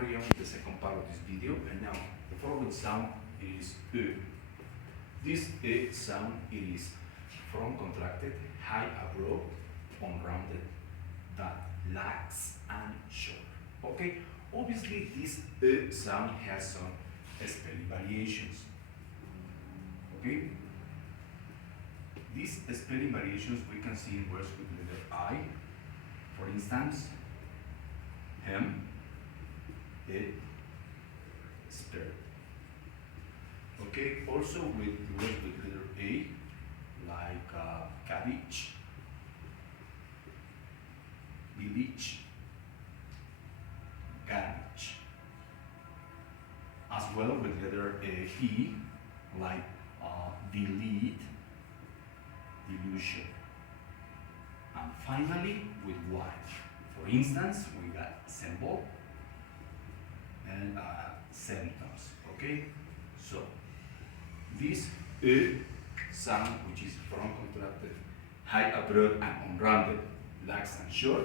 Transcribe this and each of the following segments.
carry on with the second part of this video, and now the following sound is E. This E sound is from contracted, high abroad, unrounded, that lax and short. Okay, obviously this E sound has some spelling variations. Okay, these spelling variations we can see in words with the letter I. For instance, hem, it, spirit. Okay, also with words with letter A, like cabbage, village, garbage. As well with letter E, like delete, delusion. And finally with Y. For instance, we got symbol and symptoms. Okay, so this E sound, which is from contracted, high, abroad, and unrounded, lax and short,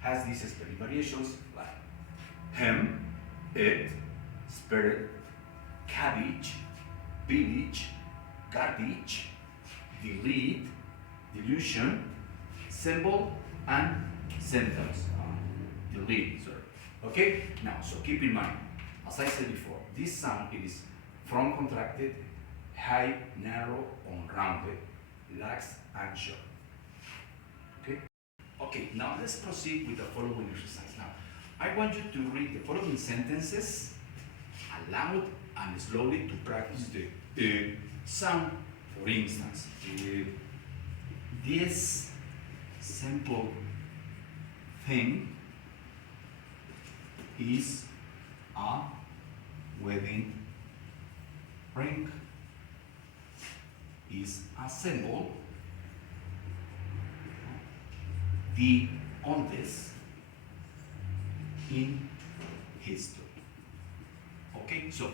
has these spelling variations like hem, it, spirit, cabbage, village, garbage, delete, delusion, symbol, and sentence. Delete, sorry. Okay? Now, so keep in mind, as I said before, this sound is from contracted, high, narrow, unrounded, lax, and short. Okay? Okay, now let's proceed with the following exercise. Now, I want you to read the following sentences aloud and slowly to practice the sound. For instance, this simple thing is a wedding ring. Is a symbol, the oldest in history. Okay, so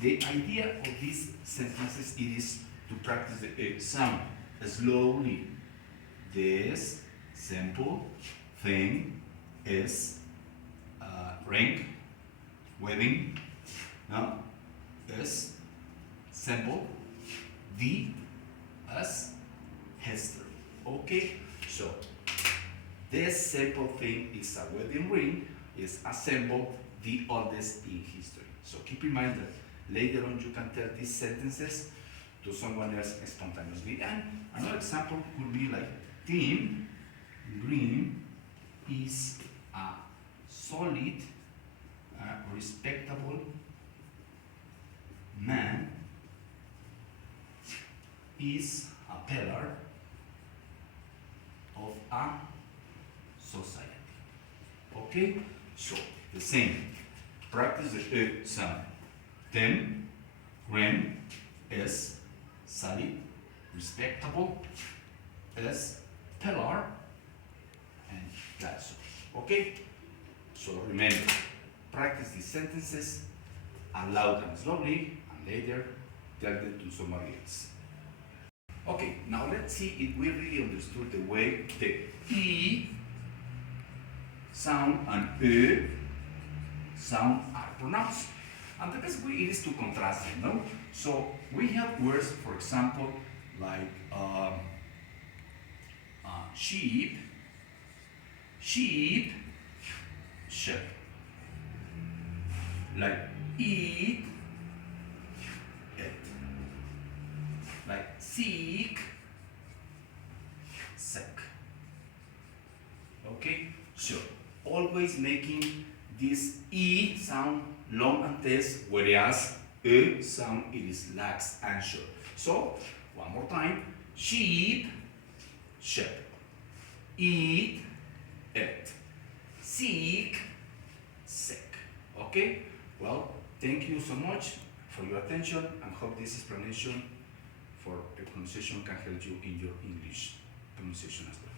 the idea of these sentences is to practice the sound slowly. This simple thing is ring, wedding, no, is symbol, the as history. Okay, so this simple thing is a wedding ring, is a symbol, the oldest in history. So keep in mind that later on you can tell these sentences to someone else spontaneously. And another example could be like, Tim Green is a solid, respectable man, is a pillar of a society. Okay? So, the same. Practice the E sound. Tim Green is solid, respectable, is pillar, and that's all. Okay? So remember, practice these sentences aloud and slowly, and later tell them to somebody else. Okay, now let's see if we really understood the way the E sound and E sound are pronounced. And the best way is to contrast them, no? So we have words, for example, like sheep, sheep, sheep. Like eat, it. Like sick, sick. Okay, so always making this E sound long and tense, whereas E sound it is lax and short. So one more time, sheep, sheep, eat, eat, sick, sick. Okay, well, thank you so much for your attention, and hope this explanation for the pronunciation can help you in your English pronunciation as well.